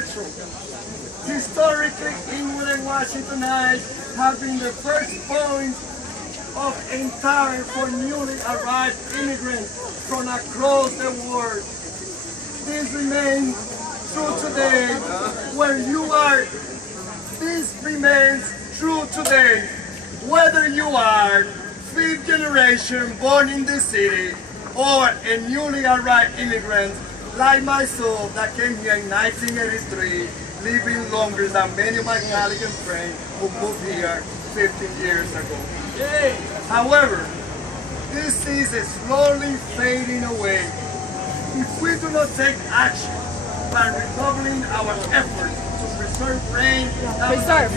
more true. Historically, Inwood and Washington Heights have been the first point of entry for newly arrived immigrants from across the world. This remains true today where you are. This remains true today whether you are fifth generation born in this city or a newly arrived immigrant like myself that came here in 1983, living longer than many of my colleagues and friends who moved here 15 years ago. However, this is slowly fading away. If we do not take action by redoubling our efforts to preserve rain,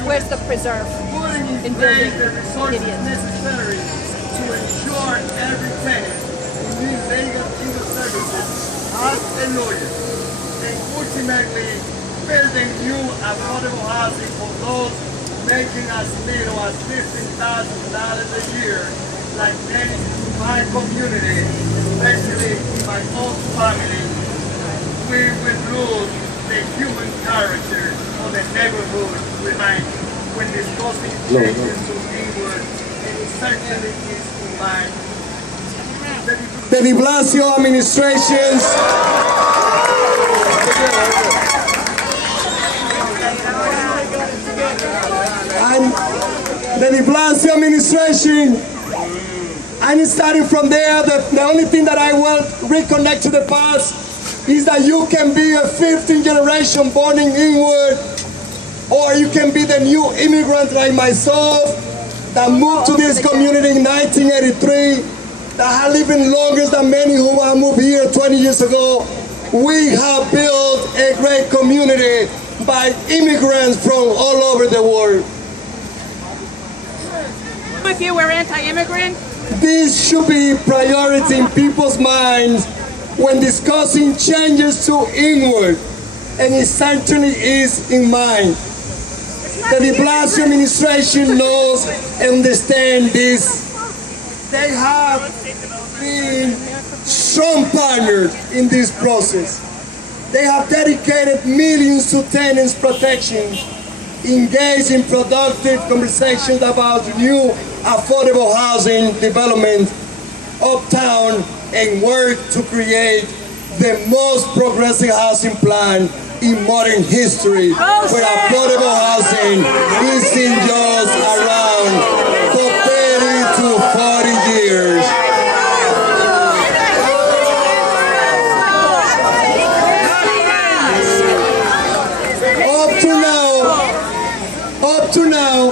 where's the preserve? Putting in place the resources necessary to ensure every tenant who needs legal services has a lawyer, and ultimately building new affordable housing for those making as little as $15,000 a year, like many in my community, especially in my own family. We will lose the human character of the neighborhood behind when discussing changes to Inwood, and it certainly is in mind. The de Blasio administrations and the de Blasio administration, and starting from there, the only thing that I will reconnect to the past is that you can be a 15th generation born in Inwood, or you can be the new immigrant like myself that moved to this community in 1983, that have lived longer than many who have moved here 20 years ago. We have built a great community by immigrants from all over the world. If you were anti-immigrant? This should be priority in people's minds when discussing changes to Inwood, and it certainly is in mine. The de Blasio administration knows and understands this. They have been strong partners in this process. They have dedicated millions to tenants protection, engaged in productive conversations about new affordable housing development uptown, and worked to create the most progressive housing plan in modern history, where affordable housing isn't just around for 30 to 40 years. Up to now,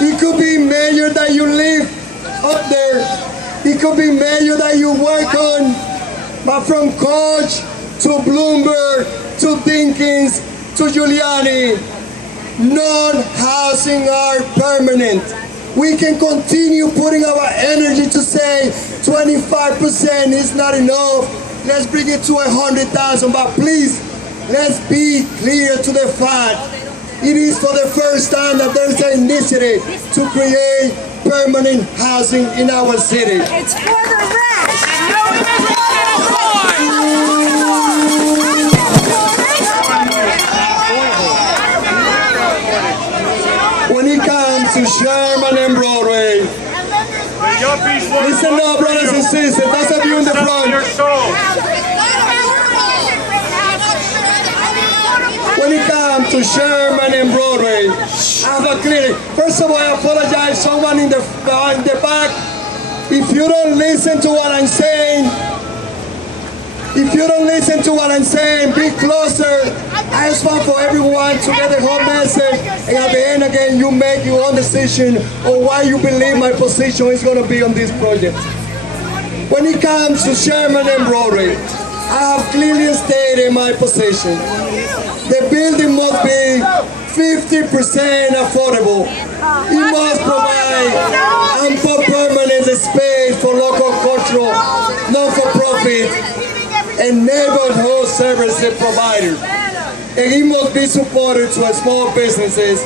it could be mayor that you live up there, it could be mayor that you work on, but from Koch to Bloomberg to Dinkins to Giuliani, non-housing are permanent. We can continue putting our energy to say 25% is not enough, let's bring it to 100,000, but please, let's be clear to the fact. It is for the first time that there's an initiative to create permanent housing in our city. It's for the rest. When it comes to Sherman and Broadway, listen up, brothers and sisters, those of you in the front. When it comes to Sherman and Broadway, I have a clinic. First of all, I apologize to someone in the back. If you don't listen to what I'm saying, be closer. I just want for everyone to get the whole message, and at the end again, you make your own decision on why you believe my position is going to be on this project. When it comes to Sherman and Broadway, I have clearly stated my position. The building must be 50% affordable. It must provide ample permanent space for local cultural, non-for-profit, and neighborhood service providers. And it must be supported to small businesses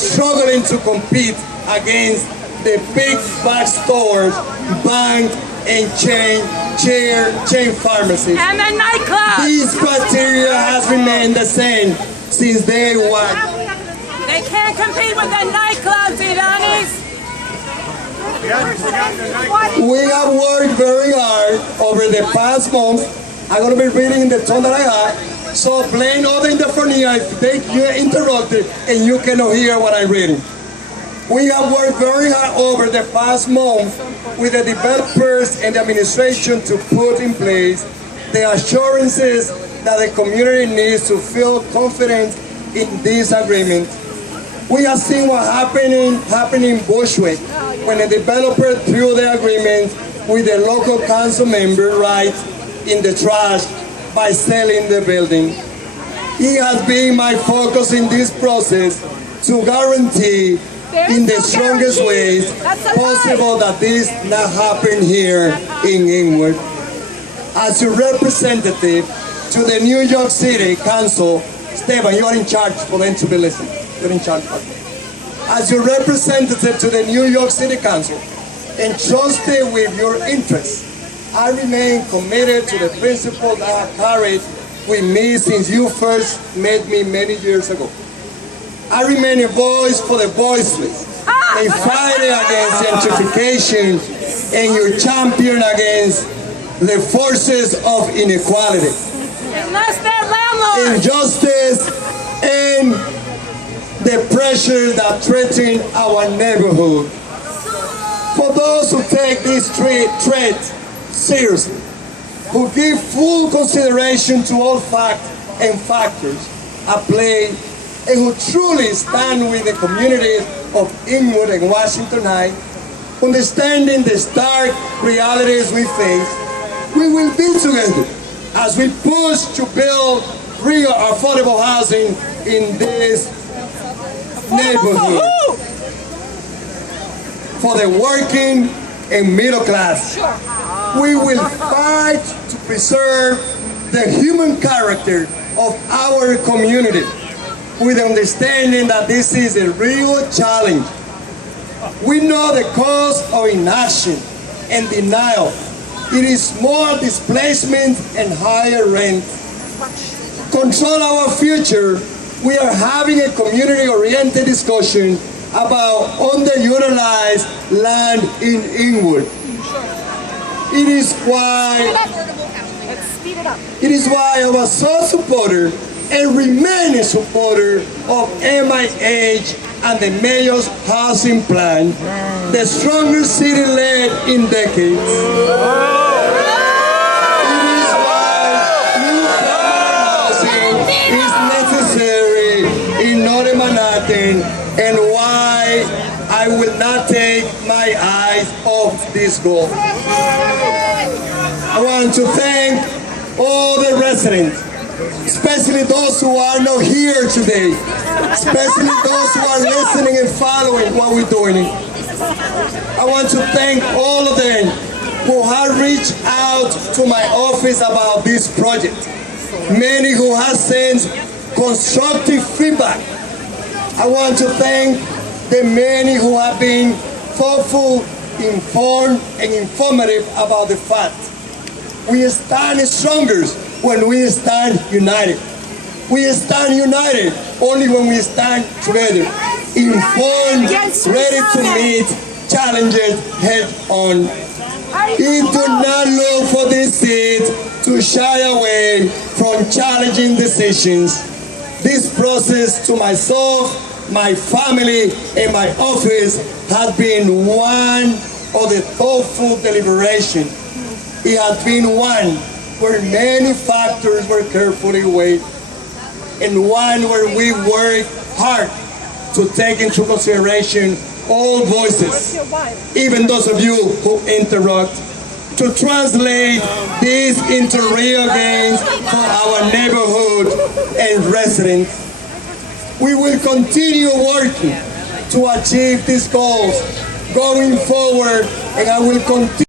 struggling to compete against the big box stores, banks, and chain chain pharmacies. And the nightclub. These criteria has remained the same since day one. They can't compete with the nightclubs, Iranis. We have worked very hard over the past month. I'm going to be reading in the tone that I have. So blame all the interphonia if you interrupted and you cannot hear what I'm reading. We have worked very hard over the past month with the developers and the administration to put in place the assurances that the community needs to feel confident in this agreement. We have seen what happened in Bushwick when the developer threw the agreement with the local council member right in the trash by selling the building. It has been my focus in this process to guarantee in the strongest ways possible that this not happen here in Inwood. As a representative to the New York City Council, Esteban, you are in charge for them to be listening. You're in charge. As your representative to the New York City Council, entrusted with your interests, I remain committed to the principle that I carried with me since you first met me many years ago. I remain a voice for the voiceless, a fighter against gentrification, and your champion against the forces of inequality, injustice, and the pressure that threaten our neighborhood. For those who take this threat seriously, who give full consideration to all facts and factors at play, and who truly stand with the communities of Inwood and Washington Heights, understanding the stark realities we face, we will be together as we push to build real affordable housing in this neighborhood for the working and middle class. We will fight to preserve the human character of our community with the understanding that this is a real challenge. We know the cause of inaction and denial. It is more displacement and higher rent. Control our future. We are having a community-oriented discussion about underutilized land in Inwood. It is why I was so supporter and remain a supporter of MIH and the mayor's housing plan, the strongest city led in decades. It is why new housing is necessary in Northern Manhattan, and why I will not take my eyes off this goal. I want to thank all the residents, especially those who are not here today, especially those who are listening and following what we're doing. I want to thank all of them who have reached out to my office about this project, many who have sent constructive feedback. I want to thank the many who have been thoughtful, informed, and informative about the facts. We stand stronger when we stand united. We stand united only when we stand together, informed, ready to meet challenges head on. We do not look for this seat to shy away from challenging decisions. This process to myself, my family, and my office has been one of the thoughtful deliberation. It has been one where many factors were carefully weighed, and one where we work hard to take into consideration all voices, even those of you who interrupt, to translate these into real gains for our neighborhood and residents. We will continue working to achieve these goals going forward, and I will continue